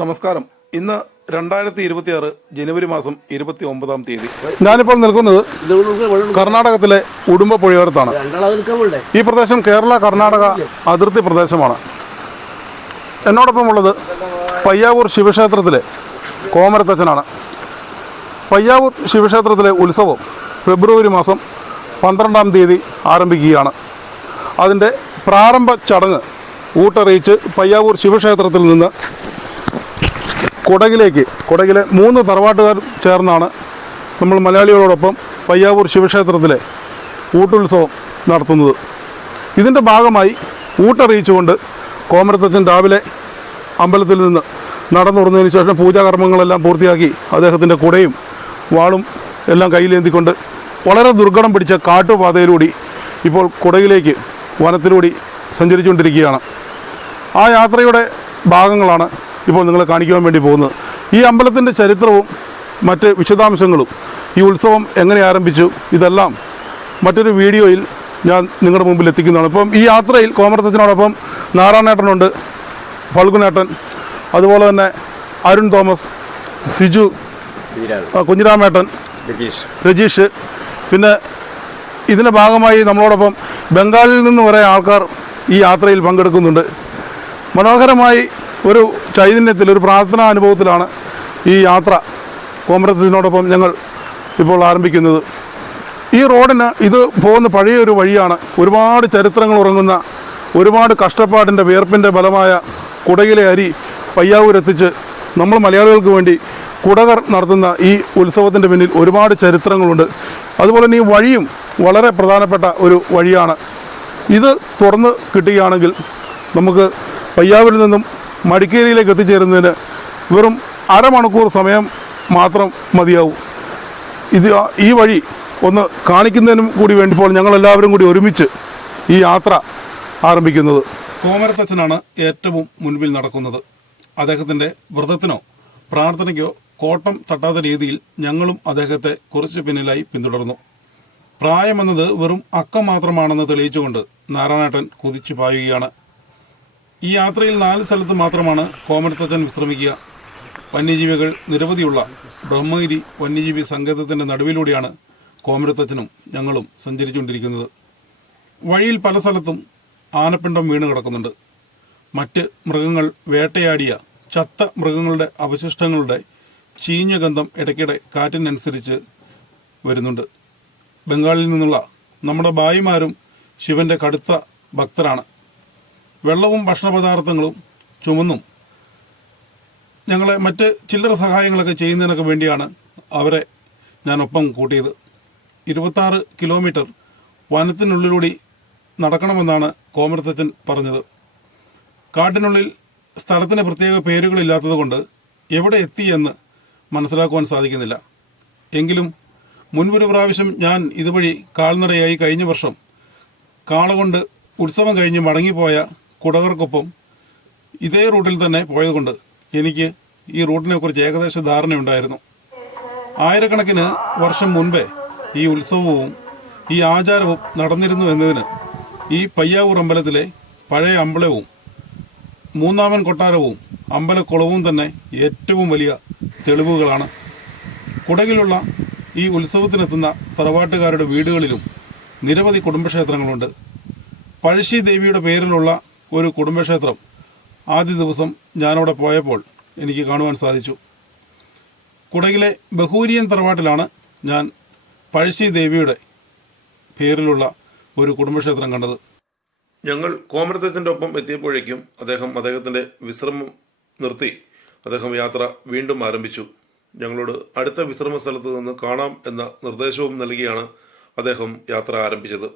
നമസ്കാരം. ഇന്ന് 2026 ജനുവരി മാസം 29-ാം തീയതി. ഞാനിപ്പോൾ നിൽക്കുന്നത് കർണാടകത്തിലെ ഉടുമ്പ പുഴയോരത്താണ്. ഈ പ്രദേശം കേരള കർണാടക അതിർത്തി പ്രദേശമാണ്. എന്നോടൊപ്പം ഉള്ളത് പയ്യാവൂർ ശിവക്ഷേത്രത്തിലെ കോമരത്തച്ഛനാണ്. പയ്യാവൂർ ശിവക്ഷേത്രത്തിലെ ഉത്സവം ഫെബ്രുവരി മാസം 12-ാം തീയതി ആരംഭിക്കുകയാണ്. അതിൻ്റെ പ്രാരംഭ ചടങ്ങ് ഊട്ടറിയിച്ച് പയ്യാവൂർ ശിവക്ഷേത്രത്തിൽ നിന്ന് കുടകിലെ 3 തറവാട്ടുകാർ ചേർന്നാണ് നമ്മൾ മലയാളികളോടൊപ്പം പയ്യാവൂർ ശിവക്ഷേത്രത്തിലെ ഊട്ടുത്സവം നടത്തുന്നത്. ഇതിൻ്റെ ഭാഗമായി ഊട്ടറിയിച്ചുകൊണ്ട് കോമരത്തച്ഛൻ രാവിലെ അമ്പലത്തിൽ നിന്ന് നടന്നുറന്നതിന് ശേഷം പൂജാകർമ്മങ്ങളെല്ലാം പൂർത്തിയാക്കി അദ്ദേഹത്തിൻ്റെ കുടയും വാളും എല്ലാം കയ്യിലേന്തിക്കൊണ്ട് വളരെ ദുർഘടം പിടിച്ച കാട്ടുപാതയിലൂടെ ഇപ്പോൾ കുടകിലേക്ക് വനത്തിലൂടെ സഞ്ചരിച്ചുകൊണ്ടിരിക്കുകയാണ്. ആ യാത്രയുടെ ഭാഗങ്ങളാണ് ഇപ്പോൾ നിങ്ങളെ കാണിക്കുവാൻ വേണ്ടി പോകുന്നത്. ഈ അമ്പലത്തിൻ്റെ ചരിത്രവും മറ്റ് വിശദാംശങ്ങളും ഈ ഉത്സവം എങ്ങനെ ആരംഭിച്ചു ഇതെല്ലാം മറ്റൊരു വീഡിയോയിൽ ഞാൻ നിങ്ങളുടെ മുമ്പിൽ എത്തിക്കുന്നതാണ്. ഇപ്പം ഈ യാത്രയിൽ കോമരത്തച്ഛനോടൊപ്പം നാരായണേട്ടനുണ്ട്, ഫൽഗുനേട്ടൻ, അതുപോലെ തന്നെ അരുൺ തോമസ്, സിജു, കുഞ്ഞിരാമേട്ടൻ, രജീഷ്, പിന്നെ ഇതിൻ്റെ ഭാഗമായി നമ്മളോടൊപ്പം ബംഗാളിൽ നിന്ന് വരെ ആൾക്കാർ ഈ യാത്രയിൽ പങ്കെടുക്കുന്നുണ്ട്. മനോഹരമായി ഒരു ചൈതന്യത്തിൽ, ഒരു പ്രാർത്ഥനാ അനുഭവത്തിലാണ് ഈ യാത്ര കോമരത്തച്ഛനോടൊപ്പം ഞങ്ങൾ ഇപ്പോൾ ആരംഭിക്കുന്നത്. ഈ റോഡിന് ഇത് പോകുന്ന പഴയൊരു വഴിയാണ്. ഒരുപാട് ചരിത്രങ്ങൾ ഉറങ്ങുന്ന, ഒരുപാട് കഷ്ടപ്പാടിൻ്റെ വിയർപ്പിൻ്റെ ഫലമായ കുടകിലെ അരി പയ്യാവൂരെത്തിച്ച് നമ്മൾ മലയാളികൾക്ക് വേണ്ടി കുടകർ നടത്തുന്ന ഈ ഉത്സവത്തിൻ്റെ പിന്നിൽ ഒരുപാട് ചരിത്രങ്ങളുണ്ട്. അതുപോലെ തന്നെ ഈ വഴിയും വളരെ പ്രധാനപ്പെട്ട ഒരു വഴിയാണ്. ഇത് തുറന്ന് കിട്ടുകയാണെങ്കിൽ നമുക്ക് പയ്യാവൂരിൽ നിന്നും മടിക്കേരിയിലേക്ക് എത്തിച്ചേരുന്നതിന് വെറും അരമണിക്കൂർ സമയം മാത്രം മതിയാവും. ഈ വഴി ഒന്ന് കാണിക്കുന്നതിനും കൂടി വേണ്ടിപ്പോൾ ഞങ്ങളെല്ലാവരും കൂടി ഒരുമിച്ച് ഈ യാത്ര ആരംഭിക്കുന്നത്. കോമരത്തച്ഛനാണ് ഏറ്റവും മുൻപിൽ നടക്കുന്നത്. അദ്ദേഹത്തിൻ്റെ വ്രതത്തിനോ പ്രാർത്ഥനയ്ക്കോ കോട്ടം തട്ടാത്ത രീതിയിൽ ഞങ്ങളും അദ്ദേഹത്തെ കുറച്ച് പിന്നിലായി പിന്തുടർന്നു. പ്രായമെന്നത് വെറും അക്കം മാത്രമാണെന്ന് തെളിയിച്ചുകൊണ്ട് നാരായണേട്ടൻ കുതിച്ചു പായുകയാണ്. ഈ യാത്രയിൽ 4 സ്ഥലത്ത് മാത്രമാണ് കോമരത്തച്ഛൻ വിശ്രമിക്കുക. വന്യജീവികൾ നിരവധിയുള്ള ബ്രഹ്മഗിരി വന്യജീവി സങ്കേതത്തിൻ്റെ നടുവിലൂടെയാണ് കോമരത്തച്ഛനും ഞങ്ങളും സഞ്ചരിച്ചുകൊണ്ടിരിക്കുന്നത്. വഴിയിൽ പല സ്ഥലത്തും ആനപ്പിണ്ടം വീണ് കിടക്കുന്നുണ്ട്. മറ്റ് മൃഗങ്ങൾ വേട്ടയാടിയ ചത്ത മൃഗങ്ങളുടെ അവശിഷ്ടങ്ങളുടെ ചീഞ്ഞ ഗന്ധം ഇടയ്ക്കിടെ കാറ്റിനനുസരിച്ച് വരുന്നുണ്ട്. ബംഗാളിൽ നിന്നുള്ള നമ്മുടെ ഭായിമാരും ശിവൻ്റെ കടുത്ത ഭക്തരാണ്. വെള്ളവും ഭക്ഷണപദാർത്ഥങ്ങളും ചുമന്നും ഞങ്ങളെ മറ്റ് ചില്ലറ സഹായങ്ങളൊക്കെ ചെയ്യുന്നതിനൊക്കെ വേണ്ടിയാണ് അവരെ ഞാനൊപ്പം കൂട്ടിയത്. 26 കിലോമീറ്റർ വനത്തിനുള്ളിലൂടെ നടക്കണമെന്നാണ് കോമരത്തച്ഛൻ പറഞ്ഞത്. കാട്ടിനുള്ളിൽ സ്ഥലത്തിന് പ്രത്യേക പേരുകളില്ലാത്തതുകൊണ്ട് എവിടെ എത്തിയെന്ന് മനസ്സിലാക്കുവാൻ സാധിക്കുന്നില്ല. എങ്കിലും മുൻപൊരു പ്രാവശ്യം ഞാൻ ഇതുവഴി കാൽനടയായി കഴിഞ്ഞ വർഷം കാളകൊണ്ട് ഉത്സവം കഴിഞ്ഞ് മടങ്ങിപ്പോയ കുടകർക്കൊപ്പം ഇതേ റൂട്ടിൽ തന്നെ പോയതുകൊണ്ട് എനിക്ക് ഈ റൂട്ടിനെക്കുറിച്ച് ഏകദേശ ധാരണയുണ്ടായിരുന്നു. ആയിരക്കണക്കിന് വർഷം മുൻപേ ഈ ഉത്സവവും ഈ ആചാരവും നടന്നിരുന്നു എന്നതിന് ഈ പയ്യാവൂർ അമ്പലത്തിലെ പഴയ അമ്പലവും മൂന്നാമൻ കൊട്ടാരവും അമ്പലക്കുളവും തന്നെ ഏറ്റവും വലിയ തെളിവുകളാണ്. കുടകിലുള്ള ഈ ഉത്സവത്തിനെത്തുന്ന തറവാട്ടുകാരുടെ വീടുകളിലും നിരവധി കുടുംബക്ഷേത്രങ്ങളുണ്ട്. പഴശ്ശി ദേവിയുടെ പേരിലുള്ള ഒരു കുടുംബക്ഷേത്രം ആദ്യ ദിവസം ഞാനവിടെ പോയപ്പോൾ എനിക്ക് കാണുവാൻ സാധിച്ചു. കുടകിലെ ബഹൂരിയൻ തറവാട്ടിലാണ് ഞാൻ പഴശ്ശി ദേവിയുടെ പേരിലുള്ള ഒരു കുടുംബക്ഷേത്രം കണ്ടത്. ഞങ്ങൾ കോമരത്തച്ഛൻ്റെ ഒപ്പം എത്തിയപ്പോഴേക്കും അദ്ദേഹത്തിൻ്റെ വിശ്രമം നിർത്തി അദ്ദേഹം യാത്ര വീണ്ടും ആരംഭിച്ചു. ഞങ്ങളോട് അടുത്ത വിശ്രമ സ്ഥലത്ത് നിന്ന് കാണാം എന്ന നിർദ്ദേശവും നൽകിയാണ് അദ്ദേഹം യാത്ര ആരംഭിച്ചത്.